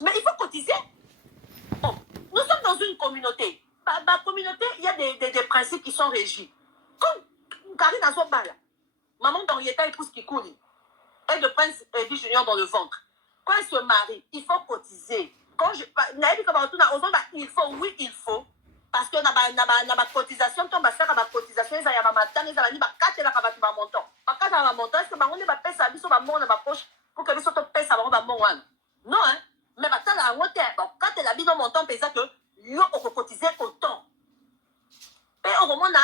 Mais il faut cotiser. Bon, nous sommes dans une communauté. Ma communauté, il y a des principes qui sont régis. Comme Karine Azobala, maman d'Henrietta épouse Kikouni, et de Prince Eddie Junior dans le ventre. Quand elle se marie, il faut cotiser. Quand je il faut, oui, il faut. Parce que na cotisation, on va faire ma cotisation, il y a ma tante, il y a ma carte, il y a ma montant. Ma carte, ma montant, est-ce que on va payer ça, on va monter dans ma poche pour que les autres paient ça, on va monter. Non, hein. Mais maintenant, la monter, quand elle a mis dans mon temps, c'est ça que yo, on peut cotiser autant. Et au moment là,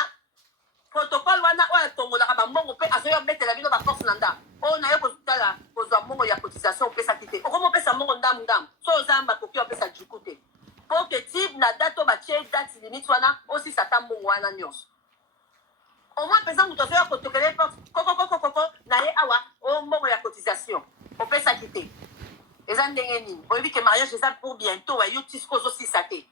protocole wana oya tongolaka bambongo mpe azoya betela bino baforce na nda oyo naye kotala kozwa mbongo ya cotisation opesaki te okoma opesa mbongo ndamu so oza bakoki opesa juku te mpo ke ti na date oyo batie date limite wana osisa ata mbongo wana nyonso omoi mpenza moto azoya kotokele kokokokokoko na ye awa oyo mbongo ya cotisation opesaki te eza ndenge nini oyebi ke mariage eza pour bientôt yo ti siko ozosisa te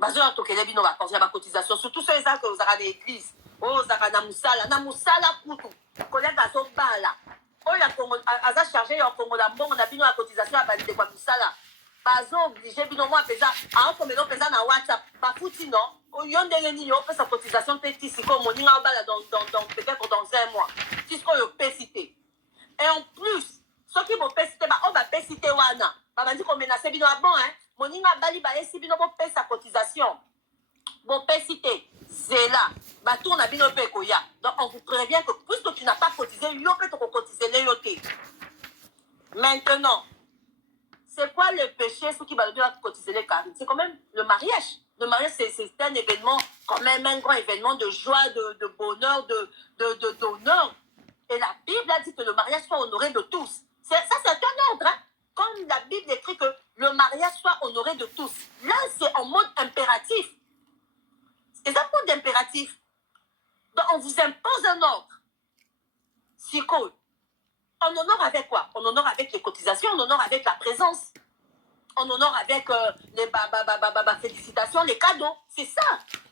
bazoya tokele bino baforce ya bacotisation surtout so eza ke ozaka na église ozaka na musala kutu kolega azobala oyo aza chargé ya kongola mbongo na bino ya cotisation ya bandeko ya misala bazooblige bino mwa mpenza aokomela mpenza na whatsapp bafuti no yo ndenge nini opesa cotisation mpe ti sikoyo moninga obala peut-être dans un mois ti sikoyo opesi te et en plus soki bopesi te baoyo bapesi te wana babandi komenase bino abon moninga abali bayesi bino bopesa cotisation bopesi te zela batour na bino mpe ekoya donc on vous prévient que puisque tu n'as pas cotisé yo mpe tokokotizele yo te maintenant c'est quoi le péché soki balobi bakotizele Karine c'est quand même le mariage c'est un événement quand même un grand événement de joie de bonheur d'honneur et la Bible a dit que le mariage soit honoré de tous ça c'est un ordre comme la Bible écrit que le mariage soit honoré de tous là c'est en mode impératif. C'est un mot d'impératif. Donc, on vous impose un ordre. C'est cool. On honore avec quoi? On honore avec les cotisations, on honore avec la présence. On honore avec les félicitations, les cadeaux. C'est ça,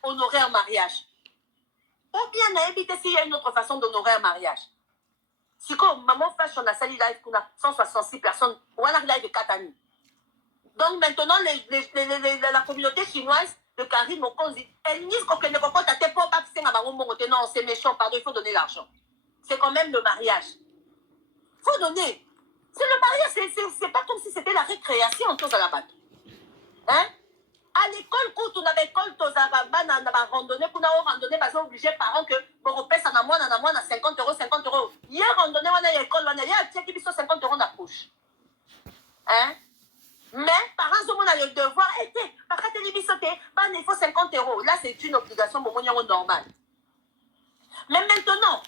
honorer un mariage. Ou bien, éviter s'il y a une autre façon d'honorer un mariage. C'est comme maman fait on a sali live qu'on a 166 personnes. On a live de Katani. Donc, maintenant, la communauté chinoise de Karine Mokonzi, elles disent qu'on ne peut pas t'attendre pour pas que non, c'est méchant, pardon, il faut donner l'argent. C'est quand même le mariage. Il faut donner. C'est le mariage, c'est pas comme si c'était la récréation en tous à la batte. Hein? À l'école, quand on avait école, on a randonnée, on a randonnée, parce qu'on est obligé parents que pour repérer ça dans moi, 50 euros, 50 euros. Hier, randonnée, on a l'école, on a dit, tiens, qui 50 euros dans la poche. Hein? Mais, parents, on a le devoir, il faut 50 euros. Là, c'est une obligation normale. Mais maintenant,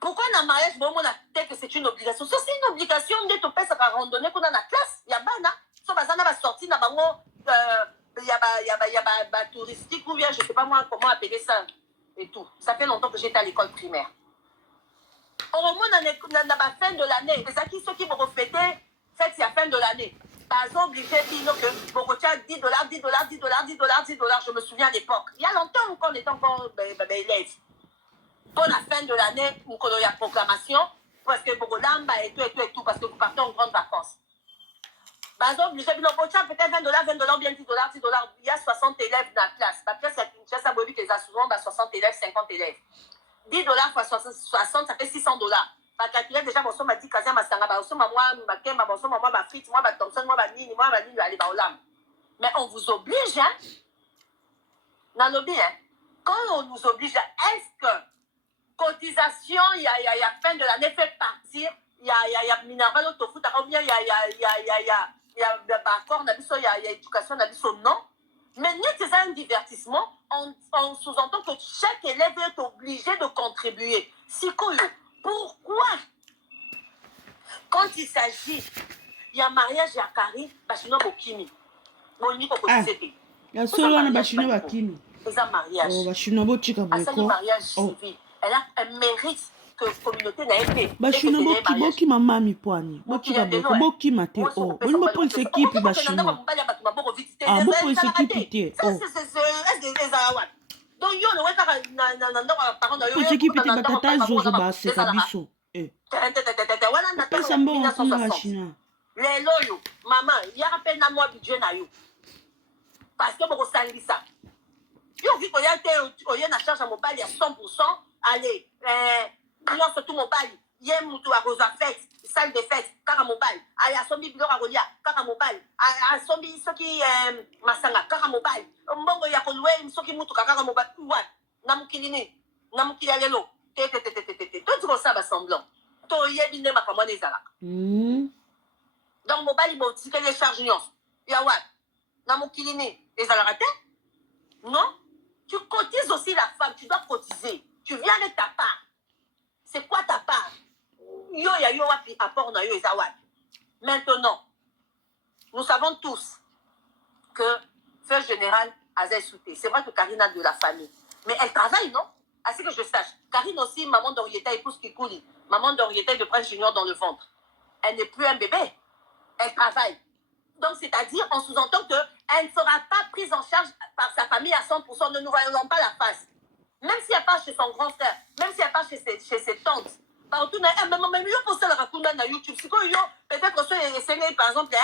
pourquoi dans le mariage, on a dit que c'est une obligation? Ça, c'est une obligation de te faire sa randonnée qu'on a dans la classe. Il y a bana. Ça, on va sortir dans il y a touristique ou bien, je ne sais pas moi comment appeler ça et tout. Ça fait longtemps que j'étais à l'école primaire. Au moment où on a la fin de l'année, c'est ça qui ceux qui vont refléter, c'est la fin de l'année. Par exemple, obligé de dire que Bogotia, $10, je me souviens à l'époque. Il y a longtemps qu'on était encore élève. Pour la fin de l'année, où il y a proclamation, parce que Bogolamba et tout, parce que vous partez en grande vacances. Par exemple, obligé de dire peut-être $20, bien $10. Il y a 60 élèves dans la classe. La classe, c'est ça, vous avez souvent 60 élèves, 50 élèves. $10 fois 60, ça fait $600. Pas calculer déjà, bon, ça m'a dit, Kazia Masanga, bah, ça m'a moi, ma kemba, bon, ça m'a moi, ma frite, moi, ma Thompson, moi, ma nini, allez, bah, olam. Mais on vous oblige, hein. Non, non, bien, hein. Quand on nous oblige, est-ce que cotisation, il y a fin de l'année fait partir, il y a minéral, au tofu, il y a accord, il y a éducation, non. Mais c'est un divertissement, on sous-entend que chaque élève est obligé de contribuer. C'est quoi? Pourquoi? Quand il s'agit, il y a mariage, il y a Karine, Bachino Bokimi. Il y a solo un Bachino Bokimi. C'est un mariage. Oh, Bachino Bokimi. C'est un mariage civil. Elle mérite que la communauté n'a été. Bachino Bokimi, maman, mi poani. Bokimi, mate. Oh, on va prendre ce qui est Bachino. Ah, vous pouvez ce qui pitié. Oh. Donc, yo, on va ce qui pitié, batata, zozo, bah, c'est kabiso. Eh. Pesa mbongo kuna la China. Les loyaux, maman, il y a à peine un mois budget na yo. Parce que vous savez ça. Yo, vu qu'on y a une charge à mobile, il y a 100%. Allez, non, surtout mobile. Il y a un moutou à Rosa Fête, salle de fête, car mobile. Allez, à Sombi Bidor à Rolia, car mobile. À Sombi, ce qui est Masanga, car mobile. Mbongo ya Kolwe, ce qui moutou, car mobile. Ouais, Namukilini, Namukilalelo. Tout ce ça va semblant. Toi, il y a une ma commande des alaks. Donc, mobile, il m'a dit que les charges nyons. Il y a ouais, Namukilini, les alaratés. Non? Tu cotises aussi la femme, tu dois cotiser. Tu viens avec ta part. C'est quoi ta part? Yo ya yo wapi apport na yo ezawad. Maintenant, nous savons tous que Feu Général Azay Souté, c'est vrai que Karine a de la famille, mais elle travaille, non? Assez que je sache. Karine aussi, maman d'Orietta, épouse Kikouli, maman d'Orietta de Prince Junior dans le ventre. Elle n'est plus un bébé. Elle travaille. Donc, c'est-à-dire, on sous-entend qu'elle ne sera pas prise en charge par sa famille à 100%. Ne nous voyons pas la face. Même si elle part chez son grand frère, même si elle part chez ses tantes, partout, même yo pour ça la raconte dans YouTube. Si quoi yo, peut-être que c'est par exemple,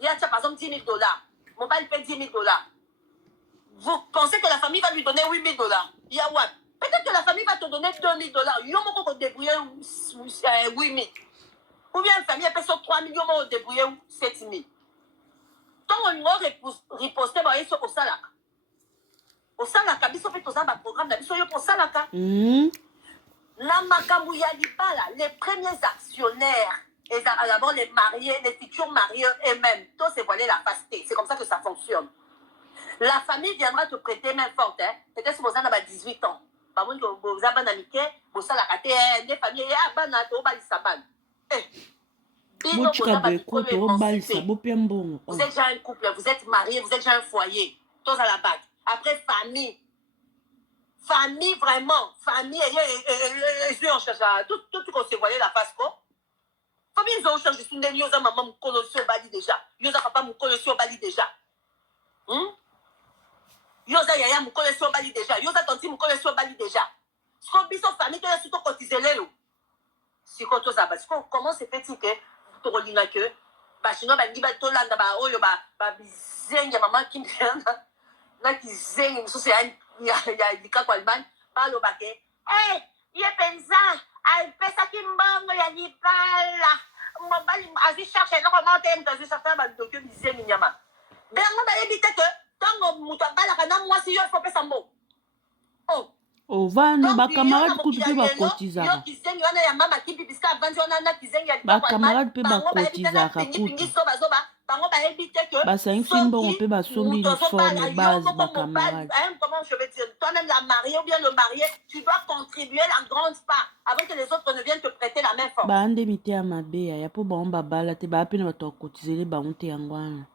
il y a par exemple $10 000. Mon père paie $10 000. Vous pensez que la famille va lui donner $8 000? Il y a what? Peut-être que la famille va te donner $2 000. Yo mon débrouiller 8 000. Ou bien une famille peut sur 3 millions de débrouiller 7 000. Tant on va riposter, bah ils sont au salak. Au salaka, biso fait tous un programme d'habitude pour salaka. Les premiers actionnaires, et d'abord les mariés, les futurs mariés eux-mêmes, tous se voiler la fasté. C'est comme ça que ça fonctionne. La famille viendra te prêter main forte. Peut-être si vous avez 18 ans. Par contre, vous avez un ami, vous avez la famille, vous êtes déjà un couple, vous êtes marié, vous êtes déjà un foyer, tous à la bague. Après, famille. Famille, vraiment. Famille, ils ont cherché tout qu'on s'est voilé la face, quoi. Famille, ils ont cherché, ils ont maman me connaissait au Bali déjà. Ils ont papa me connaissait au Bali déjà. Ils ont yaya me connaissait au Bali déjà. Ils ont tanti me connaissait au Bali déjà. Ce qu'on dit, famille, tu as surtout cotisé les loups. Si quand tu as comment c'est fait-il que tu as que sinon, tu as tout là, tu as maman qui vient là, qui zing, c'est il y a du cas quoi, parle au baquet. Hey, il y a pensant, elle fait ça qui m'bonne, il y a dit pas là. Mon bal, as-tu cherché, non, comment t'aimes, t'as vu certains, donc, il disait, Minyama. Ben, on va éviter que, tant que mouton bala, moi, si il faut pas s'en bon. Oh. Oh, vana, ba camarade kutu ba kotiza. Ba camarade pe ba kotiza ka kutu. Ba sa infimbo on peut ba sombi uniforme base ba camarade. Comment je vais dire, toi-même la mariée ou bien le marié, tu dois contribuer la grande part avant que les autres ne viennent te prêter la main forte. Ba ande mite ya mabe ya po ba on ba bala te ba pe na ba to kotize le ba onte yangwana.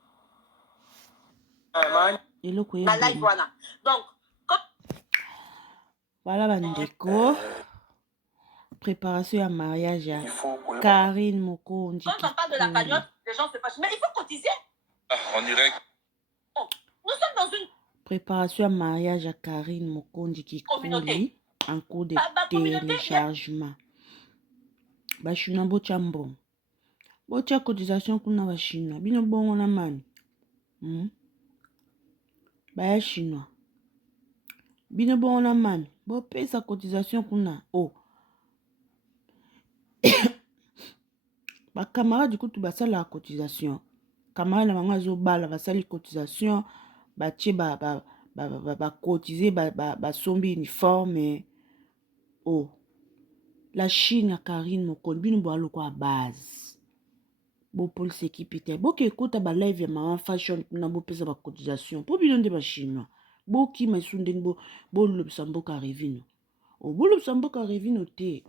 Eloko ye. Donc voilà bandeko. Préparation à mariage à Karine Mokondi. Quand on parle de la cagnotte, les gens se fâchent. Mais il faut cotiser. En direct. Oh, nous sommes dans une préparation à mariage à Karine Mokondi qui coule en cours de téléchargement. Bashuna bochambo. Bocha cotisation kuna bashina. Bino bongo na mani. Baya chinois. Bino bongo na mani. Bo pesa cotisation kuna. Oh. Ba camarade du coup tu basala la cotisation. Camarade na bango zo bala basali cotisation. Ba tie ba cotiser ba sombi uniforme. Oh. La Chine à Karine Mokondi bino bo aloko à base. Bo pour s'équiper. Bo ke kota ba live maman fashion na bo pesa ba cotisation. Po bino de ba chinois. Bo ki masunde bo lobsambo ka revino. Oh bo lobsambo ka revino te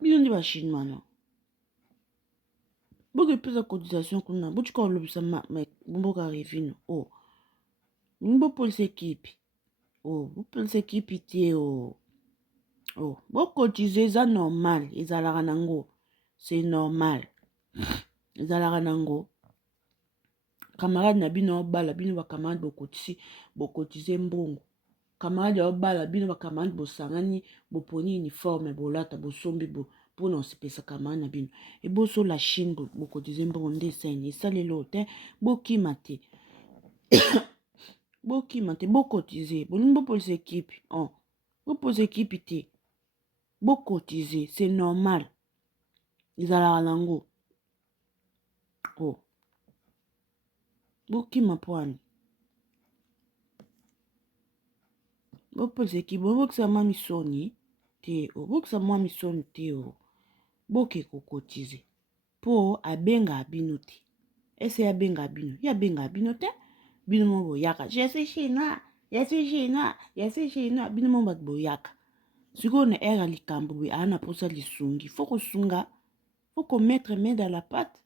bino de ba chinois non. Bo ke pesa cotisation kuna bo chiko lobsama bo ka revino. Oh. Bo pour s'équiper. Oh bo pour s'équiper te oh. Oh, bon cotiser ça normal, ils allaient ranango, c'est normal, ils allaient ranango. Camarade na bino bala bino ba camarade bo cotiser mbongo. Camarade ba bala bino ba camarade bo sangani bo poni uniforme bo lata bo sombi bo pour non se pesa camarade na bino et boso la Chine beaucoup disent mbonde saigne ça les lotes boki mate boki mate bokotiser bonimbo pour les équipes oh pour équipe té bokotiser c'est normal ils ala lango oh boki mapoani bopose équipe bokisa mami soni te o bokisa mami soni te o boke kokotiser po abenga bino te ese abenga bino ya benga bino te bino mo boyaka je suis chinois bino mo bat boyaka siko na era likambo be ana posa lisungi faut sunga faut mettre main dans la pâte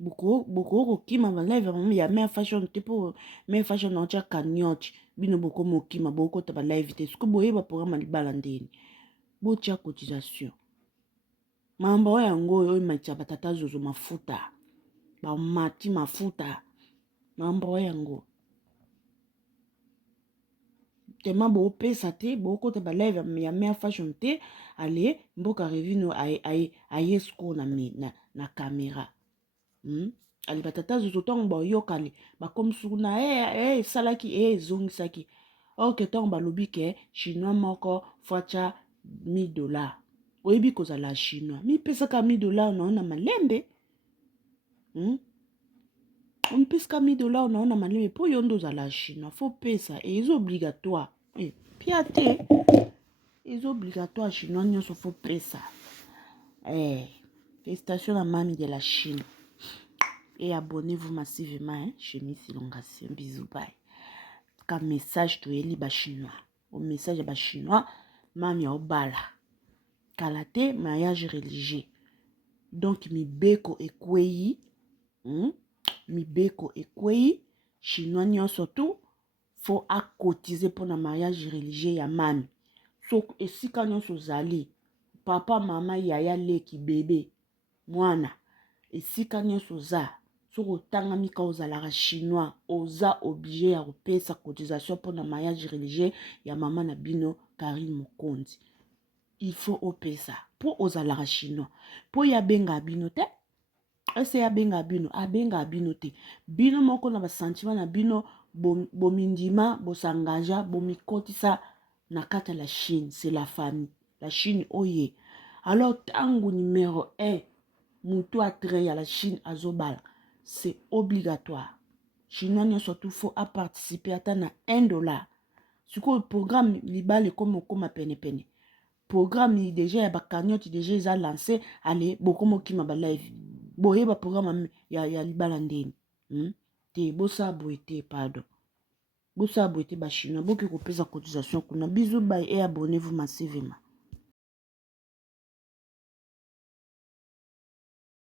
boko kima ba live ya mais fashion tipo mais fashion on cha kanyoch bino boko mokima boko ta ba live te siko boyeba programme libala ndeni bo cha cotisation mambo yango oyo macha batata zozo mafuta ba mati mafuta mambo yango tema bo pesa te boko ta ba live ya mais fashion te ale mboka revino ay sko na caméra ali batata zozo tongo ba yokali ba comme suna salaki zongisaki ok tongo ba lobi ke chinois moko facha $1000 oyebi kozala chinois mi pesaka $1000 na malembe pesaka $1000 na malembe po yondo ozala chinois faut pesa et is obligatoire pia te is obligatoire chinois nyonso faut pesa félicitations à Mami de la Chine. Et abonnez-vous massivement chez Miss Ilongasi. Bisous, bye. Comme message to Eli Bachinois. Au message à Chinois, Mami Obala. Kalate, mariage religieux. Donc, mi beko ekweyi. Mi beko ekweyi. Chinois nyon surtout. Faut à cotiser pour le mariage religieux ya Mami. So, et si quand nyon so zali. Papa, maman, yaya, leki, bébé. Mwana. Et si quand nyon so za. Soko tangami ka ozalaka chinois oza obligé ya kopesa cotisation pour le mariage religieux ya maman na bino Karine Mokonzi. Il faut opesa pour ozalaka chinois pour ya benga bino te ese ya benga bino te bino moko na ba sentiment na bino bomindima bosanganja bomikotisa na kata la Chine. C'est la famille la Chine oye. Alors tango numéro 1 mutu a train à la Chine azobala. C'est obligatoire. Chinois surtout faut à participer à $1. Ce que le programme libale comme a peine. Programme déjà ya ba cagnotte déjà ils a lancé allez beaucoup qui m'a ba live. Boye ba programme ya libala ndeni. Te bosa boete pardon. Bosa boete ba chinois boki ko pesa cotisation kuna bisous bye et abonnez-vous massivement.